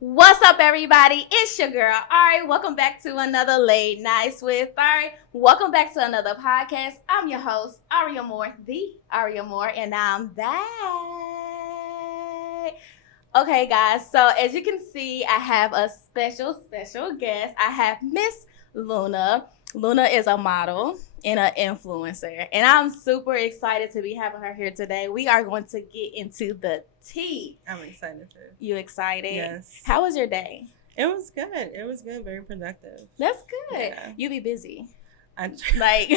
What's up, everybody? It's your girl, Arie. Welcome back to another Late Nights with Arie. Welcome back to another podcast. I'm your host, Arie Amore, the Arie Amore, and I'm back. Okay, guys, so as you can see, I have a special guest. I have Miss Luna. Luna is a model and an influencer, and I'm super excited to be having her here today. We are going to get into the tea. I'm excited too. You excited? Yes. How was your day? It was good. Very productive. That's good. Yeah. You be busy. Like,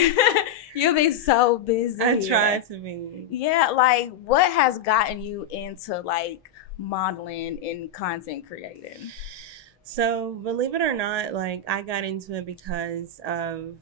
you be so busy. I try to be. Yeah, like, what has gotten you into, like, modeling and content creating? So, believe it or not, like, I got into it because of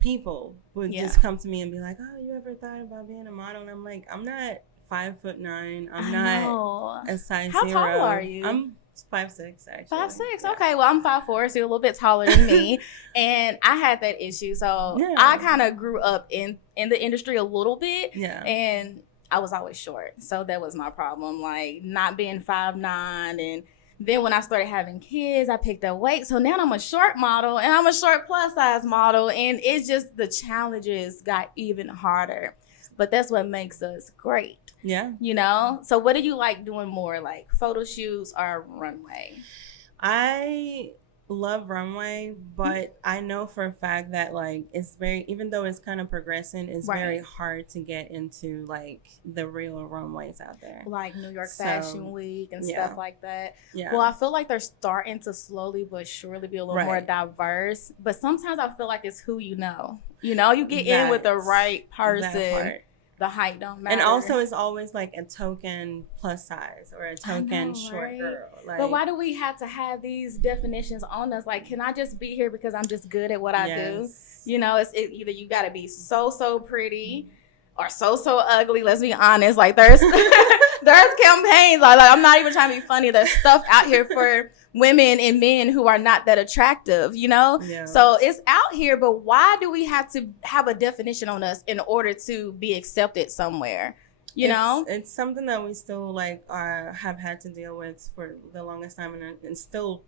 people would just come to me and be like, oh, you ever thought about being a model? And I'm like, I'm not 5'9". I'm not a size 0. How tall are you? I'm 5'6", actually. 5'6". Yeah. Okay, well, I'm 5'4", so you're a little bit taller than me. And I had that issue, so I kind of grew up in the industry a little bit. Yeah. And I was always short, so that was my problem, like not being 5'9". And then when I started having kids, I picked up weight, so now I'm a short model and I'm a short plus size model, and it's just the challenges got even harder. But that's what makes us great. Yeah. You know? So what do you like doing more, like photo shoots or runway? I love runway, but I know for a fact that, like, it's very, even though it's kind of progressing, it's very hard to get into, like, the real runways out there. Like New York Fashion Week and stuff like that. Yeah. Well, I feel like they're starting to slowly but surely be a little more diverse. But sometimes I feel like it's who you know. You know, you get in with the right person. The height don't matter. And also, it's always like a token plus size or a token short girl. Like, but why do we have to have these definitions on us? Like, can I just be here because I'm just good at what I do? You know, it's either you got to be so pretty or so ugly. Let's be honest. Like, there's campaigns. Like, I'm not even trying to be funny. There's stuff out here for women and men who are not that attractive, you know? Yeah. So it's out here, but why do we have to have a definition on us in order to be accepted somewhere? You know? It's something that we still, like, have had to deal with for the longest time, and still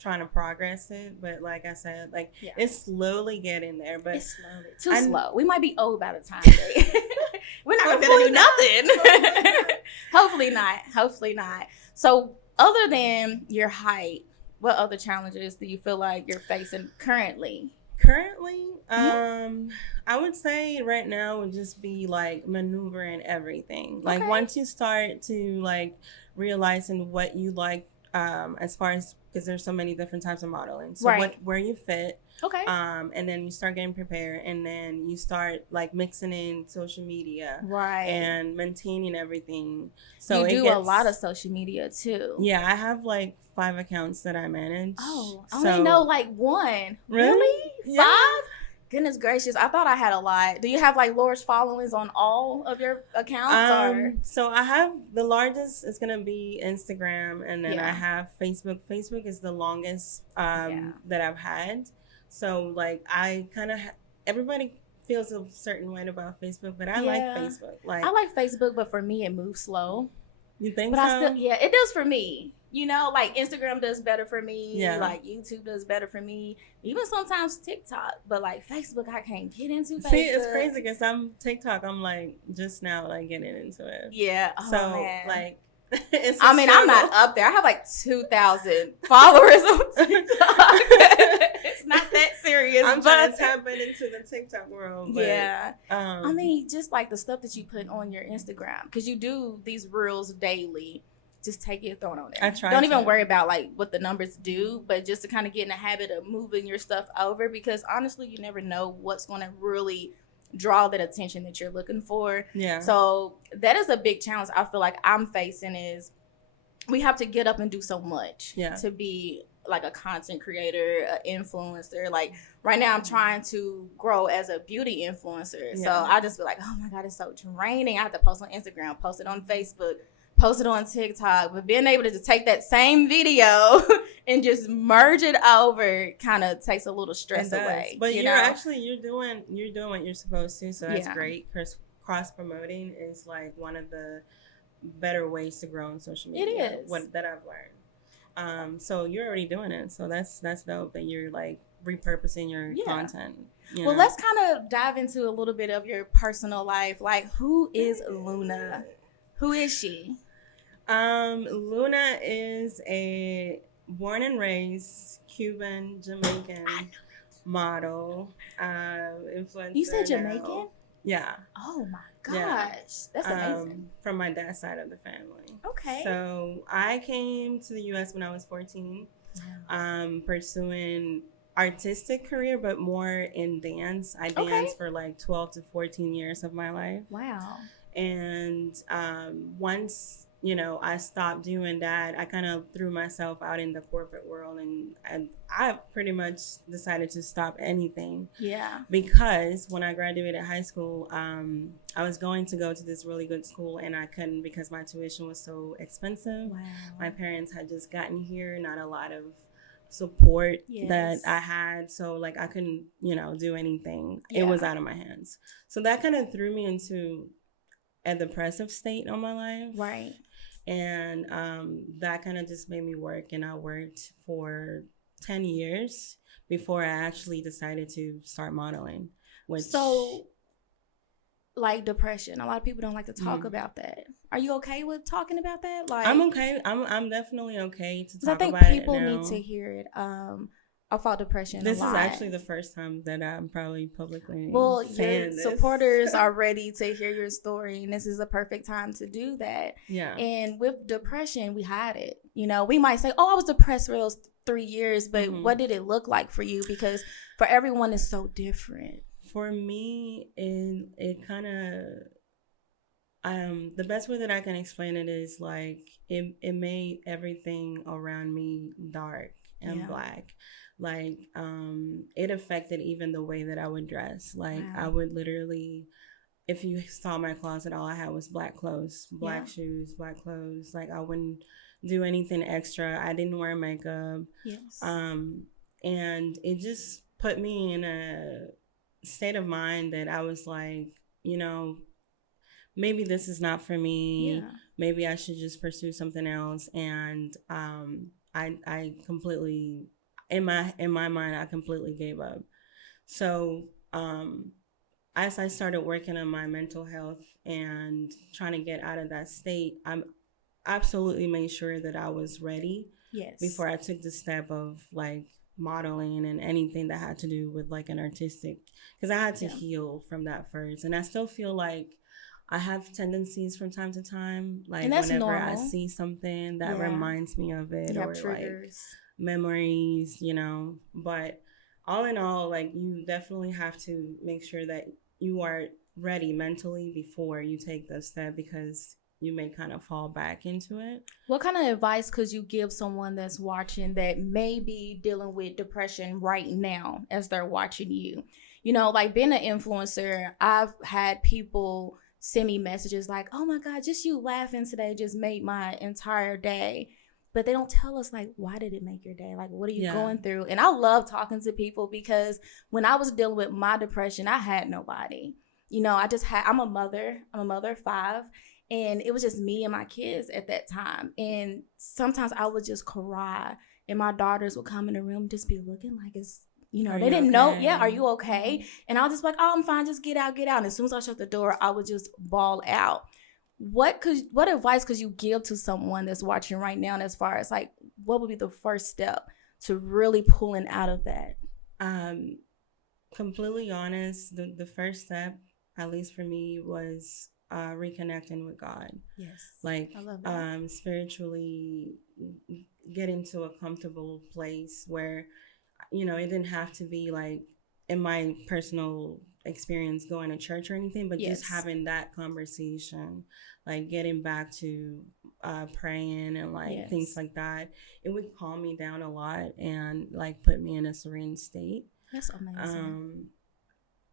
trying to progress it. But like I said, like, it's slowly getting there. But it's slowly. Too slow. We might be old by the time. We're not going to do nothing. Hopefully not. So other than your height, what other challenges do you feel like you're facing currently? I would say right now would just be, like, maneuvering everything. Like, once you start to, like, realizing what you like, as far as, because there's so many different types of modeling. So where you fit. Okay. And then you start getting prepared, and then you start, like, mixing in social media. Right. And maintaining everything. So you do a lot of social media too. Yeah, I have, like, 5 accounts that I manage. Oh, I only know, like, 1. Really? 5? Goodness gracious, I thought I had a lot. Do you have, like, large followings on all of your accounts? So I have, the largest is going to be Instagram, and then I have Facebook. Facebook is the longest that I've had. So, like, I kind of, everybody feels a certain way about Facebook, but I like Facebook. Like, I like Facebook, but for me, it moves slow. You think but so? I still, it does for me. You know, like, Instagram does better for me. Yeah. Like, YouTube does better for me. Even sometimes TikTok. But, like, Facebook, I can't get into Facebook. See, it's crazy because I'm, like, just now, like, getting into it. Yeah. Oh, so, man. Like, I'm not up there. I have, like, 2,000 followers on TikTok. It's not that serious. I'm trying to tap into the TikTok world. But, I mean, just, like, the stuff that you put on your Instagram. Because you do these reels daily. Just take it, throw it on there. Don't even worry about, like, what the numbers do, but just to kind of get in the habit of moving your stuff over, because honestly, you never know what's going to really draw that attention that you're looking for. Yeah. So that is a big challenge I feel like I'm facing, is we have to get up and do so much to be, like, a content creator, an influencer. Like, right now I'm trying to grow as a beauty influencer. So I just be like, oh my God, it's so draining. I have to post on Instagram, post it on Facebook, post it on TikTok, but being able to just take that same video and just merge it over kind of takes a little stress away. But you're doing what you're supposed to, so that's great. Cross promoting is, like, one of the better ways to grow on social media. It is. That I've learned. So you're already doing it. So that's dope that you're like repurposing your content. Well, let's kind of dive into a little bit of your personal life. Like, who is Luna? Who is she? Luna is a born and raised Cuban Jamaican model, influencer. You said Jamaican? Now. Yeah. Oh my gosh, that's amazing. From my dad's side of the family. Okay. So I came to the U.S. when I was 14, pursuing artistic career, but more in dance. I danced for like 12 to 14 years of my life. Wow. And once I stopped doing that, I kind of threw myself out in the corporate world, and I pretty much decided to stop anything. Yeah. Because when I graduated high school, I was going to go to this really good school, and I couldn't because my tuition was so expensive. Wow. My parents had just gotten here, not a lot of support that I had, so like I couldn't, do anything. It was out of my hands. So that kind of threw me into a depressive state on my life. Right. And that kind of just made me work, and I worked for 10 years before I actually decided to start modeling. So, like depression, a lot of people don't like to talk about that. Are you okay with talking about that? Like, I'm okay. I'm definitely okay to talk about it now. I think people need to hear it. About depression. This is actually the first time that I'm probably publicly your saying this. Supporters are ready to hear your story, and this is the perfect time to do that. Yeah. And with depression, we hide it. We might say, "Oh, I was depressed for those 3 years," but what did it look like for you? Because for everyone, it's so different. For me, it kind of the best way that I can explain it is like it made everything around me dark and black. Like, it affected even the way that I would dress. Like, I would literally, if you saw my closet, all I had was black clothes, black shoes, black clothes. Like, I wouldn't do anything extra. I didn't wear makeup. Yes. And it just put me in a state of mind that I was like, maybe this is not for me. Yeah. Maybe I should just pursue something else. And I completely... In my mind, I completely gave up. So as I started working on my mental health and trying to get out of that state, I absolutely made sure that I was ready before I took the step of like modeling and anything that had to do with like an artistic, because I had to heal from that first. And I still feel like I have tendencies from time to time, like whenever normal. I see something that reminds me of it, or triggers. Like memories, but all in all, like, you definitely have to make sure that you are ready mentally before you take the step, because you may kind of fall back into it. What kind of advice could you give someone that's watching that may be dealing with depression right now as they're watching you? Like being an influencer, I've had people send me messages like, "Oh my God, just you laughing today just made my entire day." But they don't tell us, like, why did it make your day? Like, what are you going through? And I love talking to people, because when I was dealing with my depression, I had nobody. I'm a mother of 5, and it was just me and my kids at that time. And sometimes I would just cry, and my daughters would come in the room and just be looking like it's, they didn't know. Yeah, are you okay? And I was just like, "Oh, I'm fine. Just get out. And as soon as I shut the door, I would just bawl out. What advice could you give to someone that's watching right now, and as far as like what would be the first step to really pulling out of that? Completely honest, the first step, at least for me, was reconnecting with God. Yes. Like, I love that. Spiritually get into a comfortable place where, it didn't have to be like, in my personal experience, going to church or anything, but just having that conversation, like getting back to praying and like things like that. It would calm me down a lot and like put me in a serene state. That's amazing.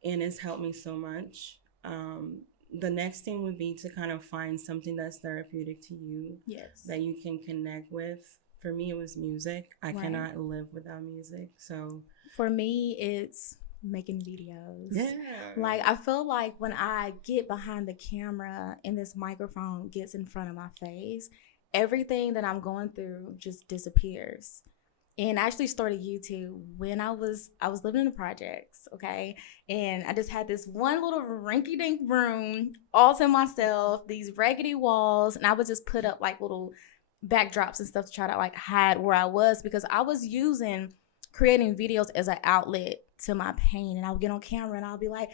And it's helped me so much. The next thing would be to kind of find something that's therapeutic to you. Yes. That you can connect with. For me, it was music. I cannot live without music. So for me, it's making videos. Yeah. Like, I feel like when I get behind the camera and this microphone gets in front of my face, everything that I'm going through just disappears. And I actually started YouTube when I was living in the projects, okay? And I just had this one little rinky-dink room all to myself, these raggedy walls, and I would just put up like little backdrops and stuff to try to like hide where I was, because I was using creating videos as an outlet to my pain. And I would get on camera and I'll be like,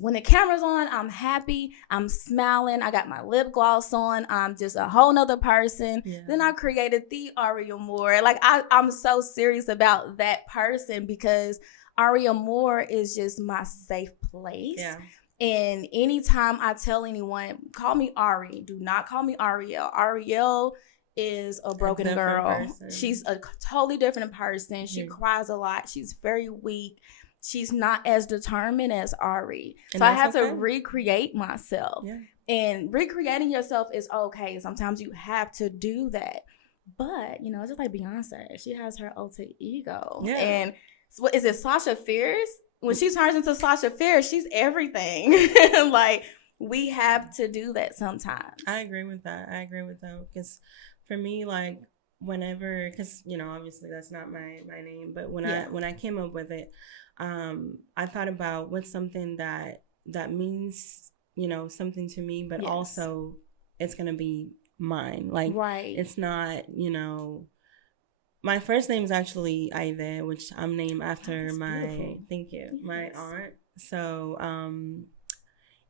when the camera's on, I'm happy, I'm smiling, I got my lip gloss on, I'm just a whole nother person. Yeah. Then I created the ARIE AMORE. Like, I'm so serious about that person, because ARIE AMORE is just my safe place. Yeah. And anytime I tell anyone, call me Arie, do not call me Ariel. Ariel is a broken girl. Person. She's a totally different person. She cries a lot. She's very weak. She's not as determined as Arie. So I had to recreate myself. Yeah. And recreating yourself is okay. Sometimes you have to do that. But, you know, it's just like Beyonce. She has her alter ego. Yeah. And what is it, Sasha Fierce? When she turns into Sasha Fierce, she's everything. Like, we have to do that sometimes. I agree with that. Because for me, like, whenever, because, you know, obviously that's not my name, but when I came up with it, I thought about what's something that means, you know, something to me, but also it's going to be mine. Like, it's not, you know, my first name is actually Ive, which I'm named after my aunt. So,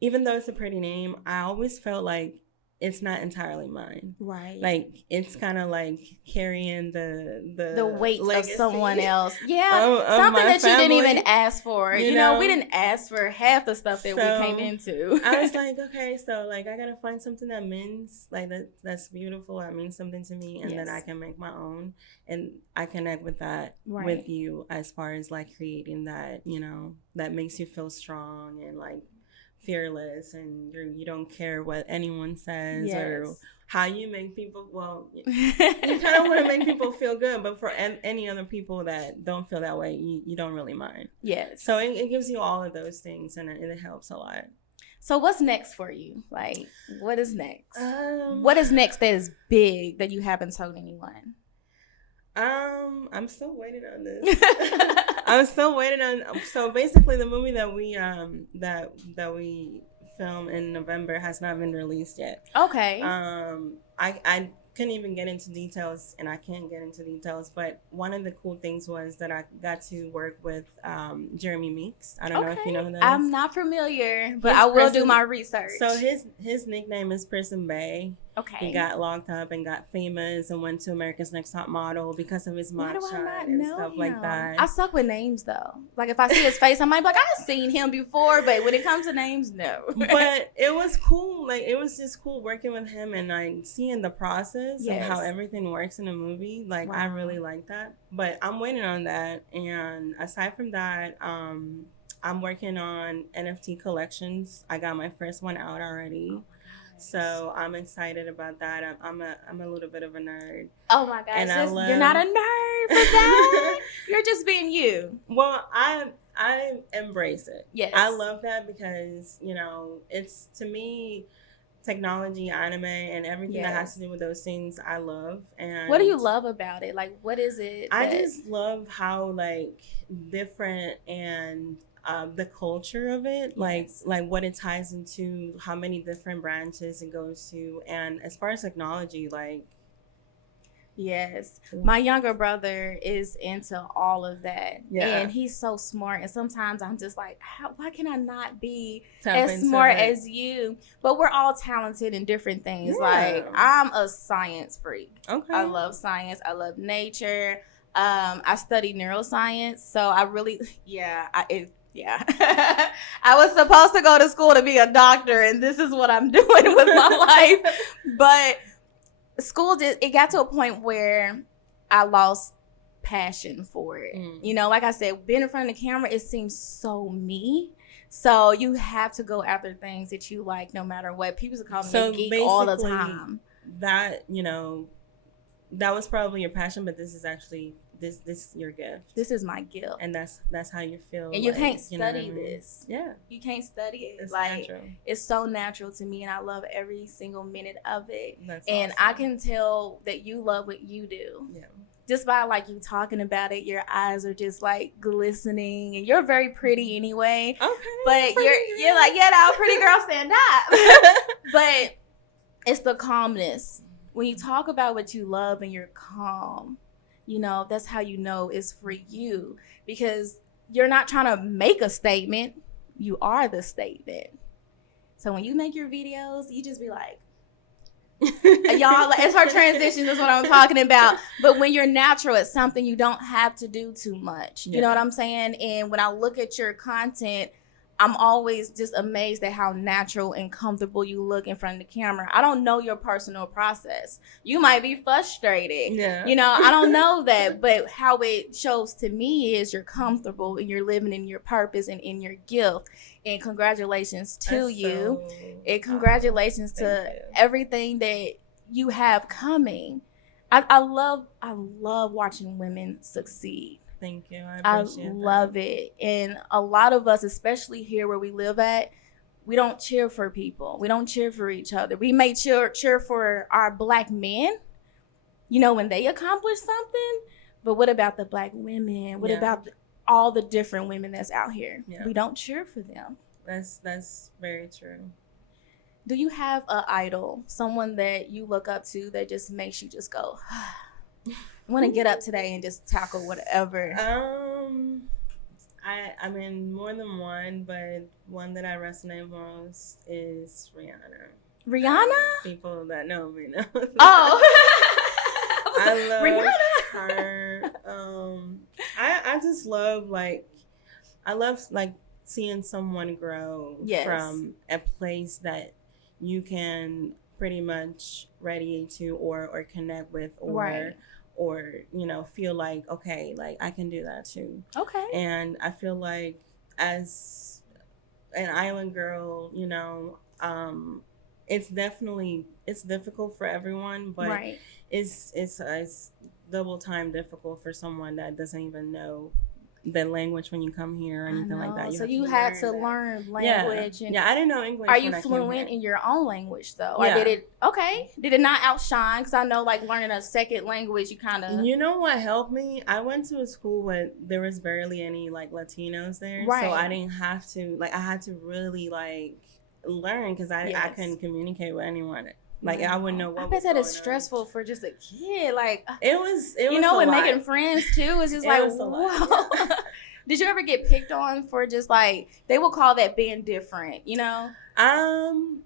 even though it's a pretty name, I always felt like it's not entirely mine. Right. Like, it's kind of like carrying the weight of someone else. Yeah. Something that you didn't even ask for. You know, we didn't ask for half the stuff that we came into. I was like, okay, so like I got to find something that means like that's beautiful. That means something to me, and then I can make my own, and I connect with that with you as far as like creating that, you know, that makes you feel strong and like fearless, and you don't care what anyone says or how you make people, well, you kind of want to make people feel good, but for any other people that don't feel that way, you don't really mind. Yes. So it gives you all of those things, and it helps a lot. So what's next for you? Like, what is next? What is next that is big that you haven't told anyone? I'm still waiting on this. I'm still waiting on. So basically, the movie that we that we filmed in November has not been released yet. Okay. I couldn't even get into details, and I can't get into details. But one of the cool things was that I got to work with Jeremy Meeks. I don't know if you know who that is. I'm not familiar, but I will do my research. So his nickname is Prison Bae. Okay. He got locked up and got famous and went to America's Next Top Model because of his mugshot and stuff like that. I suck with names though. Like, if I see his face, I'm like I've seen him before, but when it comes to names, no. But it was cool. Like, it was just cool working with him and like seeing the process of how everything works in a movie. Like, I really like that. But I'm waiting on that. And aside from that, I'm working on NFT collections. I got my first one out already. So I'm excited about that. I'm a little bit of a nerd. Oh my gosh, you're not a nerd for that. You're just being you. Well, I embrace it. Yes, I love that because, you know, it's, to me, technology, anime, and everything that has to do with those things I love. And what do you love about it? Like, what is it? I just love how like different and the culture of it, like what it ties into, how many different branches it goes to, and as far as technology, like. Yes, my younger brother is into all of that, and he's so smart. And sometimes I'm just like, why can I not be as smart as you? But we're all talented in different things. Yeah. Like, I'm a science freak. Okay, I love science. I love nature. I study neuroscience, so I really, I was supposed to go to school to be a doctor, and this is what I'm doing with my life. But school it got to a point where I lost passion for it. You know, like I said, being in front of the camera, it seems so me. So you have to go after things that you like, no matter what. People call me a geek all the time. That, you know, that was probably your passion, but this is actually this is your gift. This is my gift, and that's how you feel. And you can't study this. Yeah, you can't study it. It's like natural. It's so natural to me, and I love every single minute of it. That's and awesome. I can tell that you love what you do. Yeah. Just by like you talking about it, your eyes are just like glistening, and you're very pretty anyway. Okay. But you're like, yeah, that pretty girl, stand up. But it's the calmness. When you talk about what you love and you're calm, you know, that's how you know it's for you, because you're not trying to make a statement. You are the statement. So when you make your videos, you just be like, y'all, it's her transitions is what I'm talking about. But when you're natural, it's something you don't have to do too much. You know what I'm saying? And when I look at your content, I'm always just amazed at how natural and comfortable you look in front of the camera. I don't know your personal process. You might be frustrated. Yeah. You know, I don't know that. But how it shows to me is you're comfortable and you're living in your purpose and in your gift. And congratulations to you. And congratulations to everything that you have coming. I love watching women succeed. Thank you. I appreciate that. Love it. And a lot of us, especially here where we live at, we don't cheer for people. We don't cheer for each other. We may cheer for our Black men, you know, when they accomplish something. But what about the Black women? What about all the different women that's out here? Yeah. We don't cheer for them. That's very true. Do you have an idol, someone that you look up to that just makes you just go, I want to get up today and just tackle whatever? I mean, more than one, but one that I resonate most is Rihanna. Rihanna? People that know me know. Oh. I love Rihanna. her. I just love seeing someone grow from a place that you can pretty much radiate to or connect with or you know, feel like, okay, like I can do that too. Okay. And I feel like as an island girl, you know, it's difficult for everyone, but it's double time difficult for someone that doesn't even know the language when you come here or anything like that. So you had to learn language. Yeah, I didn't know English. Are you fluent in your own language though? Yeah. Or did it not outshine? Because I know like learning a second language, you kind of. You know what helped me? I went to a school where there was barely any like Latinos there. Right. So I didn't have to, like, I had to really like learn because I couldn't communicate with anyone. Like, I wouldn't know what. I bet that is stressful for just a kid. Like, it was you know, and making friends too is just like, whoa. Did you ever get picked on for just like, they will call that being different, you know? I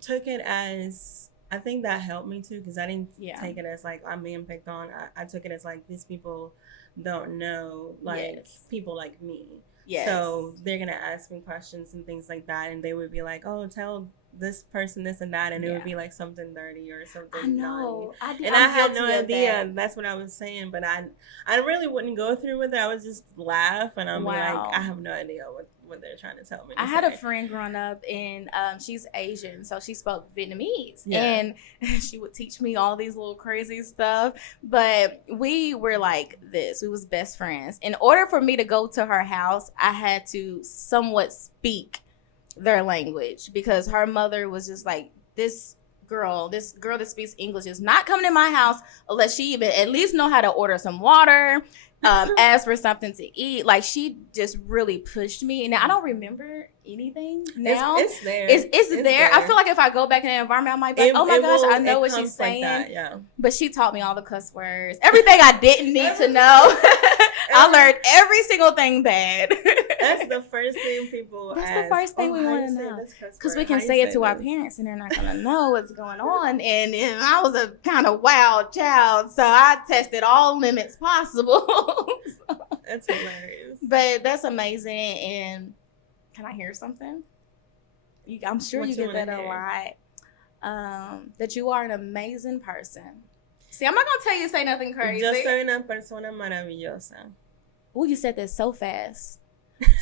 took it as, I think that helped me too, because I didn't take it as like I'm being picked on. I took it as like, these people don't know like people like me. Yes. So they're gonna ask me questions and things like that, and they would be like, "Oh, tell this person this and that," and it would be like something dirty or something. I know. I had no idea. That's what I was saying, but I really wouldn't go through with it. I would just laugh, and I'm like, I have no idea what they're trying to tell me. I had a friend growing up, and she's Asian, so she spoke Vietnamese, and she would teach me all these little crazy stuff. But we were like this. We was best friends. In order for me to go to her house, I had to somewhat speak their language, because her mother was just like, this girl that speaks English is not coming in my house unless she even at least know how to order some water, ask for something to eat. Like, she just really pushed me. And I don't remember anything now. It's there. It's there. I feel like if I go back in the environment, I might be like, oh my gosh, I know what she's saying. Like that, But she taught me all the cuss words, everything I didn't need to know. I learned every single thing bad. That's the first thing people ask. The first thing we want to know. Because we can say it to our parents and they're not going to know what's going on. And I was a kind of wild child, so I tested all limits possible. That's hilarious. But that's amazing. And can I hear something? I'm sure you get that a lot. That you are an amazing person. See, I'm not going to tell you to say nothing crazy. Yo soy una persona maravillosa. Oh, you said that so fast.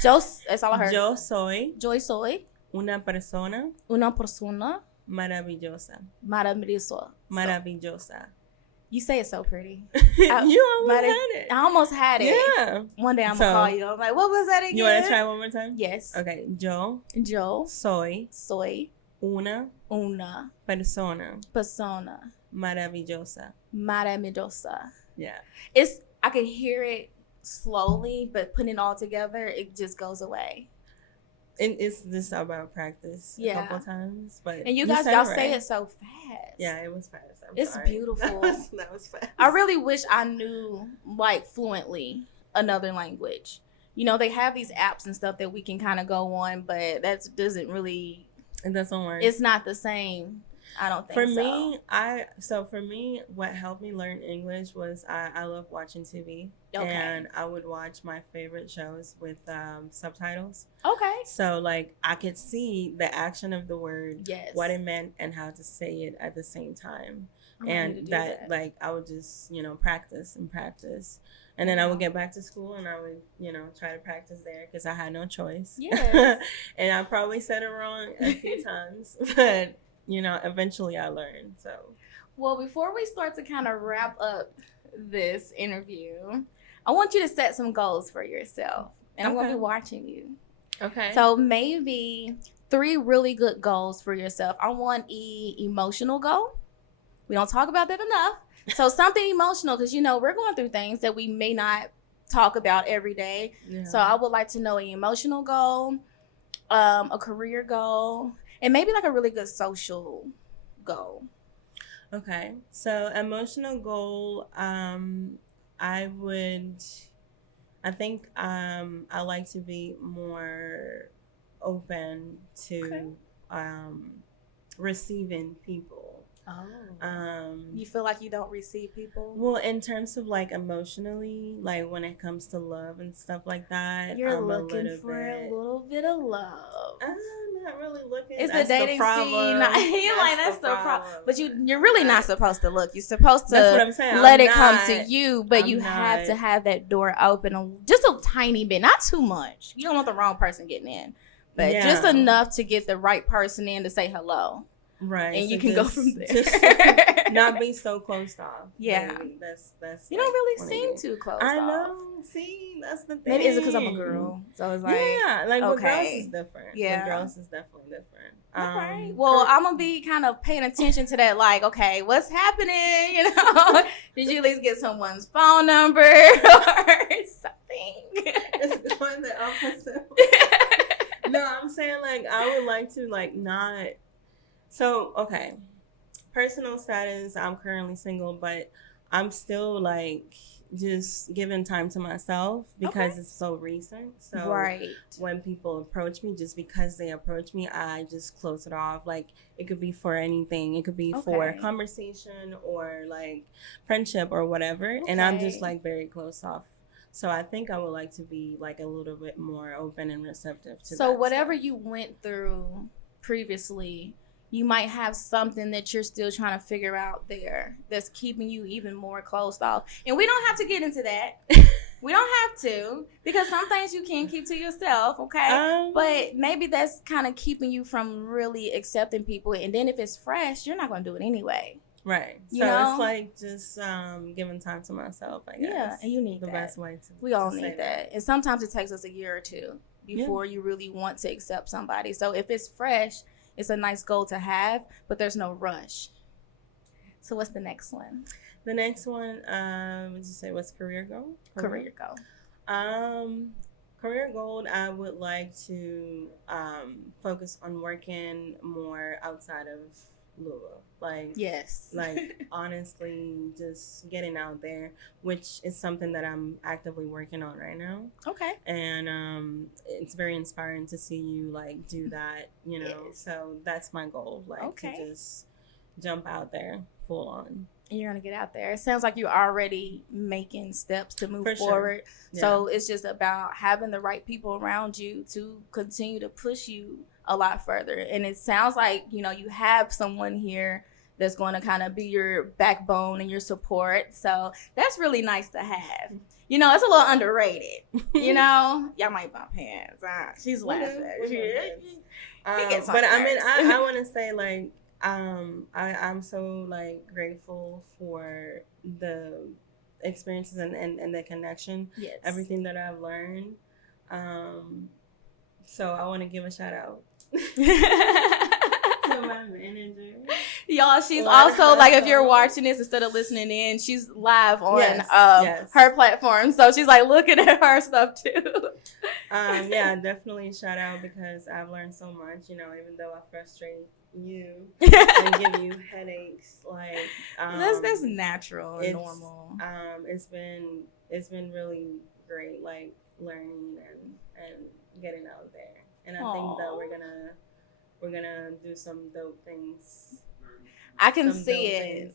That's all I heard. Yo soy una persona Maravillosa. You say it so pretty. You almost had it. I almost had it. Yeah. One day I'm going to call you. I'm like, what was that again? You want to try one more time? Yes. Okay. Yo soy una persona maravillosa. Yeah. I can hear it slowly, but putting it all together, it just goes away. It's just about practice a couple times, but and y'all say it so fast. Yeah, it was fast. It's beautiful. That was fast. I really wish I knew like fluently another language. You know, they have these apps and stuff that we can kind of go on, but that doesn't really. It doesn't work. It's not the same. I don't think For me, what helped me learn English was I love watching TV. Okay. And I would watch my favorite shows with subtitles. Okay. So, like, I could see the action of the word, what it meant, and how to say it at the same time. And that, like, I would just, practice. And then I would get back to school and I would, try to practice there because I had no choice. Yes. And I probably said it wrong a few times, but, eventually I learned, so. Well, before we start to kind of wrap up this interview, I want you to set some goals for yourself. And I'm going to be watching you. Okay. So maybe 3 really good goals for yourself. I want emotional goal. We don't talk about that enough. So something emotional, because, we're going through things that we may not talk about every day. Yeah. So I would like to know an emotional goal, a career goal, and maybe like a really good social goal. Okay. So emotional goal, I think I like to be more open to receiving people. Oh. You feel like you don't receive people? Well, in terms of like emotionally, like when it comes to love and stuff like that, you're looking for a little bit of love. I'm not really looking. It's the dating scene. That's the problem. But you're really not supposed to look. You're supposed to that's what I'm saying. let it come to you, but you have to have that door open just a tiny bit, not too much. You don't want the wrong person getting in, but just enough to get the right person in to say hello. Right. And so you can go from there. Just not be so closed off. Yeah. Maybe. That's you don't really seem too closed off. I know. See, that's the thing. Maybe it's because I'm a girl. So it's like, with girls is different. Yeah. With girls is definitely different. Okay. Well, I'm going to be kind of paying attention to that. Like, okay, what's happening? Did you at least get someone's phone number or something? It's going the opposite. No, I'm saying like, I would like to like not. So, okay, personal status, I'm currently single, but I'm still, like, just giving time to myself because it's so recent. So when people approach me, just because they approach me, I just close it off. Like, it could be for anything. It could be for a conversation or, like, friendship or whatever. And I'm just, like, very close off. So I think I would like to be, like, a little bit more open and receptive to that. So whatever you went through previously, you might have something that you're still trying to figure out there that's keeping you even more closed off. And we don't have to get into that. We don't have to, because some things you can keep to yourself, okay? But maybe that's kind of keeping you from really accepting people. And then if it's fresh, you're not going to do it anyway. Right. It's like just giving time to myself, I guess. Yeah, and you need the best way to. We all need that. And sometimes it takes us a year or two before you really want to accept somebody. So if it's fresh, it's a nice goal to have, but there's no rush. So what's the next one? The next one, would you say what's career goal? Career goal. Career goal, I would like to focus on working more outside of Louisville. Like, like honestly, just getting out there, which is something that I'm actively working on right now. Okay. And it's very inspiring to see you like do that, So that's my goal, like to just jump out there full on. And you're going to get out there. It sounds like you're already making steps to move forward. Yeah. So it's just about having the right people around you to continue to push you a lot further. And it sounds like, you have someone here that's going to kind of be your backbone and your support. So that's really nice to have. It's a little underrated. Y'all might bump hands. She's laughing. But I mean, I want to say, like, I'm so like grateful for the experiences and the connection. Yes. Everything that I've learned. So I want to give a shout out to my manager. Y'all, she's also like, if you're watching this instead of listening in, she's live on her platform. So she's like looking at her stuff too. Yeah, definitely shout out, because I've learned so much, you know, even though I frustrate you and give you headaches, like that's natural and normal. It's been really great, like learning and getting out there, and I think that we're gonna do some dope things. I can see it.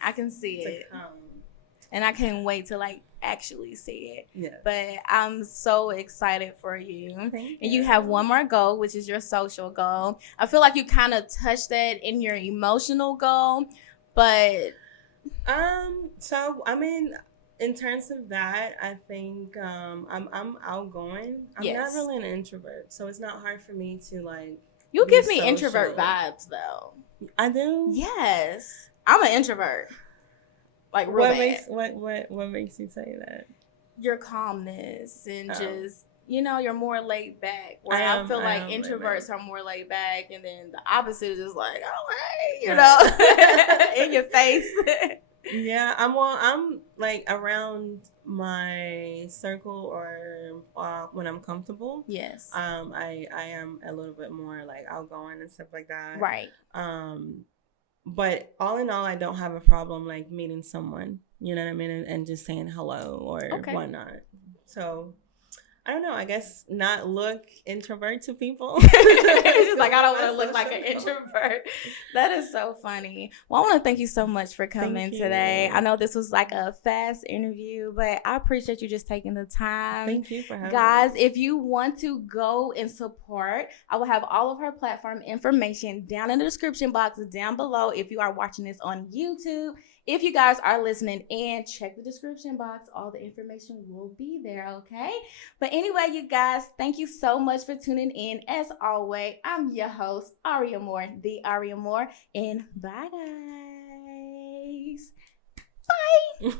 And I can't wait to like actually see it. Yeah. But I'm so excited for you. Thank you. And you have one more goal, which is your social goal. I feel like you kind of touched that in your emotional goal, but so I mean, in terms of that, I think I'm outgoing. I'm not really an introvert, so it's not hard for me to like. You give me introvert vibes though. I do? Yes. I'm an introvert. Like real bad. What makes you say that? Your calmness and just, you know, you're more laid back. Where I feel like introverts are more laid back, and then the opposite is just like, oh hey, you know, in your face. Yeah, I'm like around my circle or when I'm comfortable. Yes. I am a little bit more like outgoing and stuff like that. Right. But all in all, I don't have a problem like meeting someone, you know what I mean, and just saying hello or whatnot. So I don't know. I guess not look introvert to people. She's like, I don't want to look like an introvert. That is so funny. Well, I want to thank you so much for coming today. I know this was like a fast interview, but I appreciate you just taking the time. Thank you for having me. Guys, if you want to go and support, I will have all of her platform information down in the description box down below if you are watching this on YouTube. If you guys are listening in, check the description box. All the information will be there, okay? But anyway, you guys, thank you so much for tuning in. As always, I'm your host, Arie Amore, the Arie Amore, and bye, guys. Bye.